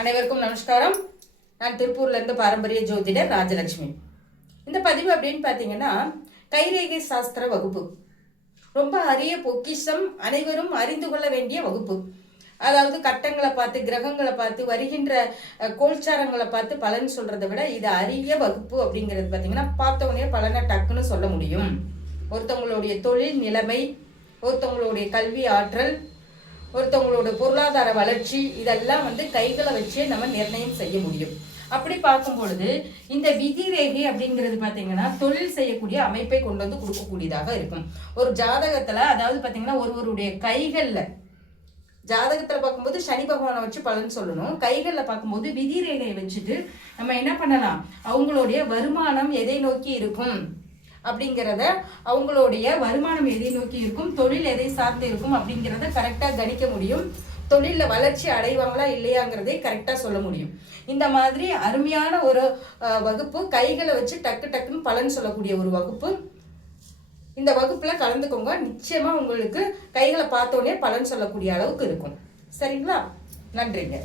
அனைவருக்கும் நமஸ்காரம். நான் திருப்பூர்லேருந்து பாரம்பரிய ஜோதிடர் ராஜலட்சுமி. இந்த பதிவு அப்படின்னு பார்த்தீங்கன்னா, கைரேகை சாஸ்திர வகுப்பு. ரொம்ப அரிய பொக்கிஷம், அனைவரும் அறிந்து கொள்ள வேண்டிய வகுப்பு. அதாவது கட்டங்களை பார்த்து, கிரகங்களை பார்த்து, வருகின்ற கோல்சாரங்களை பார்த்து பலன் சொல்றதை விட இது அரிய வகுப்பு அப்படிங்கிறது பார்த்தீங்கன்னா, பார்த்தவொடனே பலனை டக்குன்னு சொல்ல முடியும். ஒருத்தவங்களுடைய தொழில் நிலைமை, ஒருத்தவங்களுடைய கல்வி ஆற்றல், ஒருத்தவங்களோட பொருளாதார வளர்ச்சி, இதெல்லாம் கைகளை வச்சே நம்ம நிர்ணயம் செய்ய முடியும். அப்படி பார்க்கும் பொழுது இந்த விதி ரேகை அப்படிங்கிறது பார்த்தீங்கன்னா தொழில் செய்யக்கூடிய அமைப்பை கொண்டு வந்து கொடுக்கக்கூடியதாக இருக்கும். ஒரு ஜாதகத்துல அதாவது பார்த்தீங்கன்னா ஒருவருடைய கைகளில் ஜாதகத்தில் பார்க்கும்போது சனி பகவானை வச்சு பலன் சொல்லணும். கைகளில் பார்க்கும்போது விதி ரேகையை வச்சுட்டு நம்ம என்ன பண்ணலாம், அவங்களுடைய வருமானம் எதை நோக்கி இருக்கும் அப்படிங்கிறத, அவங்களுடைய வருமானம் எதை நோக்கி இருக்கும், தொழில் எதை சார்ந்து இருக்கும் அப்படிங்கிறத கரெக்டாக கணிக்க முடியும். தொழிலில் வளர்ச்சி அடைவாங்களா இல்லையாங்கிறதை கரெக்டாக சொல்ல முடியும். இந்த மாதிரி அருமையான ஒரு வகுப்பு, கைகளை வச்சு டக்கு டக்குன்னு பலன் சொல்லக்கூடிய ஒரு வகுப்பு. இந்த வகுப்பில் கலந்துக்கோங்க. நிச்சயமாக உங்களுக்கு கைகளை பார்த்தோன்னே பலன் சொல்லக்கூடிய அளவுக்கு இருக்கும். சரிங்களா? நன்றிங்க.